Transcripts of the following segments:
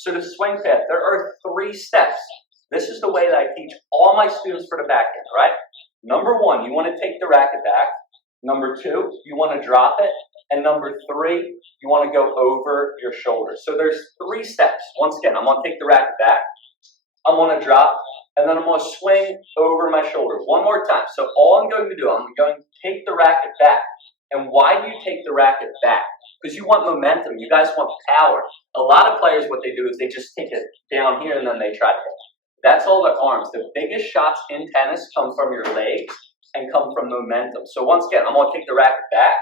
So the swing path, there are 3 steps. This is the way that I teach all my students for the backhand, all right? Number 1, you want to take the racket back. Number 2, you want to drop it. And number 3, you want to go over your shoulder. So there's 3 steps. Once again, I'm going to take the racket back. I'm going to drop. And then I'm going to swing over my shoulder. One more time. So all I'm going to do, I'm going to take the racket back. And why do you take the racket back? Because you want momentum. You guys want power. A lot of players, what they do is they just take it down here and then they try to hit. That's all their arms. The biggest shots in tennis come from your legs and come from momentum. So once again, I'm going to take the racket back.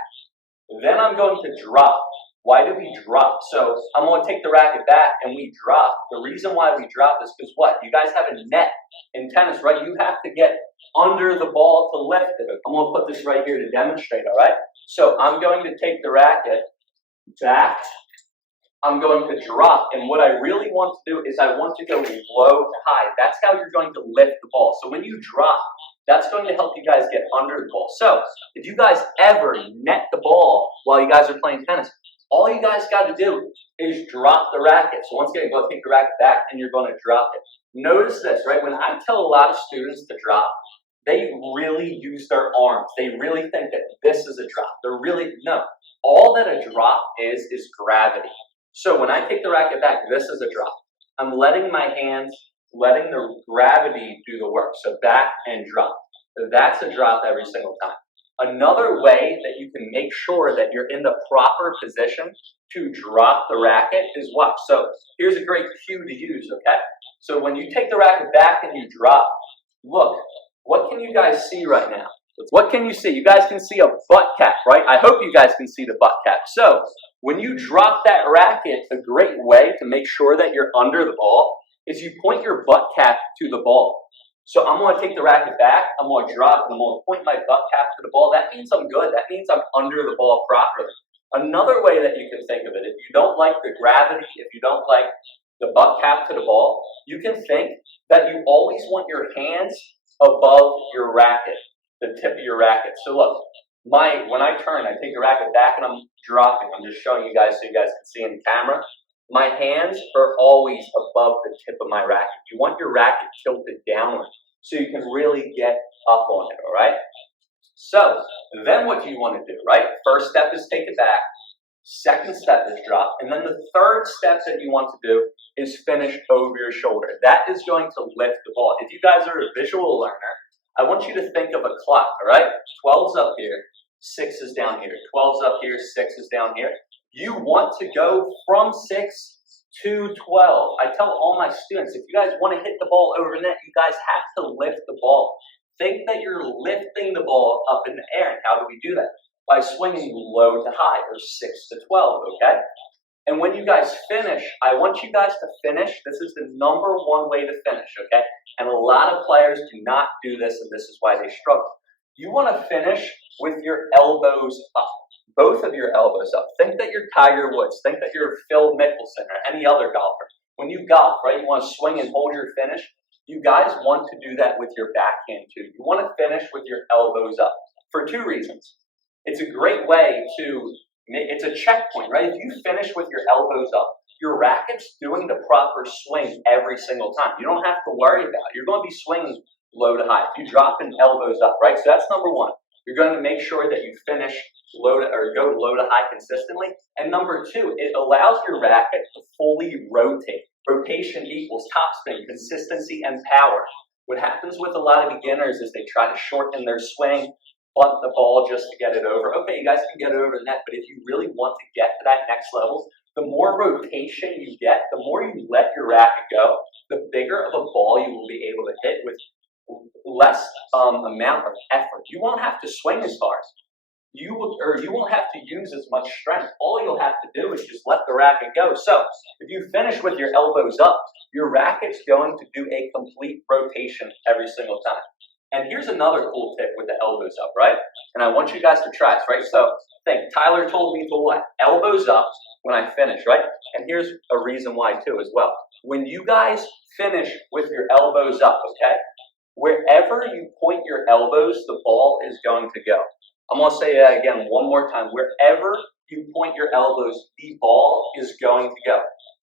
Then I'm going to drop. Why do we drop? So I'm going to take the racket back and we drop. The reason why we drop is because what? You guys have a net in tennis, right? You have to get under the ball to lift it. I'm going to put this right here to demonstrate, all right? So I'm going to take the racket back. I'm going to drop. And what I really want to do is I want to go low to high. That's how you're going to lift the ball. So when you drop, that's going to help you guys get under the ball. So if you guys ever net the ball while you guys are playing tennis, all you guys got to do is drop the racket. So once again, you're going to take the racket back and you're going to drop it. Notice this, right? When I tell a lot of students to drop, they really use their arms. They really think that this is a drop. They're really, no. All that a drop is gravity. So when I take the racket back, this is a drop. I'm letting my hands, letting the gravity do the work. So back and drop. That's a drop every single time. Another way that you can make sure that you're in the proper position to drop the racket is what? So here's a great cue to use, okay? So when you take the racket back and you drop, look, what can you guys see right now? What can you see? You guys can see a butt cap, right? I hope you guys can see the butt cap. So when you drop that racket, a great way to make sure that you're under the ball is you point your butt cap to the ball. So I'm going to take the racket back, I'm going to drop, and I'm going to point my butt cap to the ball. That means I'm good. That means I'm under the ball properly. Another way that you can think of it, if you don't like the gravity, if you don't like the butt cap to the ball, you can think that you always want your hands above your racket, the tip of your racket. So look, when I turn, I take the racket back and I'm dropping. I'm just showing you guys so you guys can see in the camera. My hands are always above the tip of my racket. You want your racket tilted downward so you can really get up on it, all right? So then what do you want to do, right? First step is take it back. Second step is drop. And then the third step that you want to do is finish over your shoulder. That is going to lift the ball. If you guys are a visual learner, I want you to think of a clock, all right? 12's up here, 6 is down here. 12's up here, 6 is down here. You want to go from 6 to 12. I tell all my students, if you guys want to hit the ball over net, you guys have to lift the ball. Think that you're lifting the ball up in the air. And how do we do that? By swinging low to high, or 6 to 12, okay? And when you guys finish, I want you guys to finish. This is the #1 way to finish, okay? And a lot of players do not do this, and this is why they struggle. You want to finish with your elbows up. Both of your elbows up. Think that you're Tiger Woods. Think that you're Phil Mickelson or any other golfer. When you golf, right, you want to swing and hold your finish. You guys want to do that with your backhand too. You want to finish with your elbows up for 2 reasons. It's a great way to, it's a checkpoint, right? If you finish with your elbows up, your racket's doing the proper swing every single time. You don't have to worry about it. You're going to be swinging low to high. If you drop in elbows up, right? So that's #1. You're going to make sure that you finish low to, or go low to high consistently. And #2, it allows your racket to fully rotate. Rotation equals topspin, consistency, and power. What happens with a lot of beginners is they try to shorten their swing, bunt the ball just to get it over. Okay, you guys can get it over the net, but if you really want to get to that next level, the more rotation you get, the more you let your racket go, the bigger of a ball you will be able to hit with less amount of effort. You won't have to swing as hard. You won't have to use as much strength. All you'll have to do is just let the racket go. So if you finish with your elbows up, your racket's going to do a complete rotation every single time. And here's another cool tip with the elbows up, right? And I want you guys to try this, right? So think, Tyler told me to what? Elbows up when I finish, right? And here's a reason why too as well. When you guys finish with your elbows up, okay? Wherever you point your elbows, the ball is going to go. I'm going to say that again one more time. Wherever you point your elbows, the ball is going to go.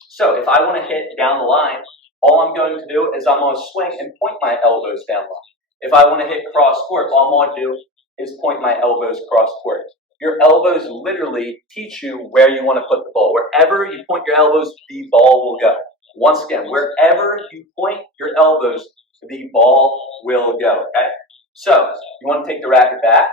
So if I want to hit down the line, all I'm going to do is I'm going to swing and point my elbows down the line. If I want to hit cross court, all I'm going to do is point my elbows cross court. Your elbows literally teach you where you want to put the ball. Wherever you point your elbows, the ball will go. Once again, wherever you point your elbows, the ball will go, okay? So, you want to take the racket back,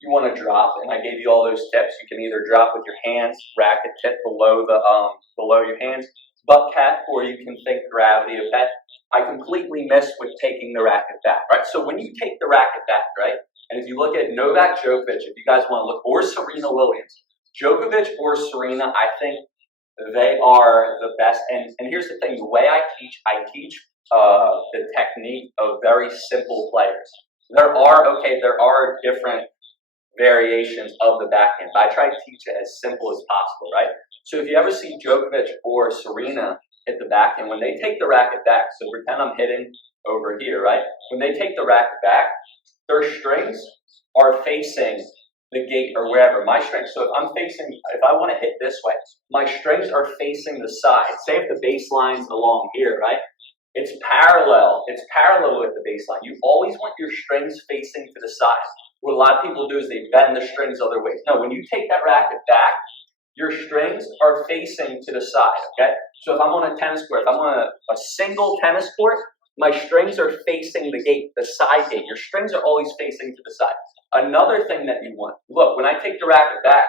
you want to drop, and I gave you all those tips. You can either drop with your hands, racket tip below your hands, butt cat, or you can think gravity, okay? I completely missed with taking the racket back, right? So when you take the racket back, right, and if you look at Novak Djokovic, if you guys want to look, or Serena Williams, Djokovic or Serena, I think they are the best. And here's the thing, the way I teach the technique of very simple players. There are different variations of the backhand, but I try to teach it as simple as possible, right? So if you ever see Djokovic or Serena hit the backhand, when they take the racket back, so pretend I'm hitting over here, right? When they take the racket back, their strings are facing the gate or wherever. My strings, so if I want to hit this way, my strings are facing the side. Say if the baseline's along here, right? It's parallel with the baseline. You always want your strings facing to the side. What a lot of people do is they bend the strings other ways. No, when you take that racket back, your strings are facing to the side, okay? So if I'm on a tennis court, if I'm on a single tennis court, my strings are facing the gate, the side gate. Your strings are always facing to the side. Another thing that you want, look, when I take the racket back,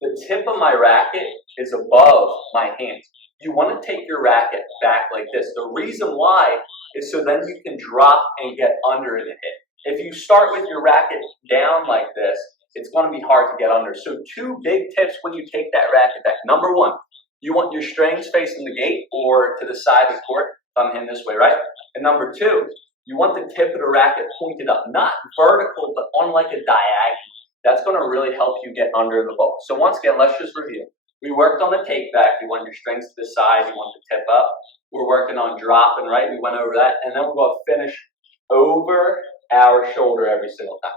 the tip of my racket is above my hands. You want to take your racket back like this. The reason why is so then you can drop and get under in a hit. If you start with your racket down like this, it's going to be hard to get under. So 2 big tips when you take that racket back. Number 1, you want your strings facing the gate or to the side of the court. I'm hitting this way, right? And number 2, you want the tip of the racket pointed up, not vertical, but on like a diagonal. That's going to really help you get under the ball. So once again, let's just review. We worked on the take back. You want your strings to the side. You want the tip up. We're working on dropping, right? We went over that. And then we're going to finish over our shoulder every single time.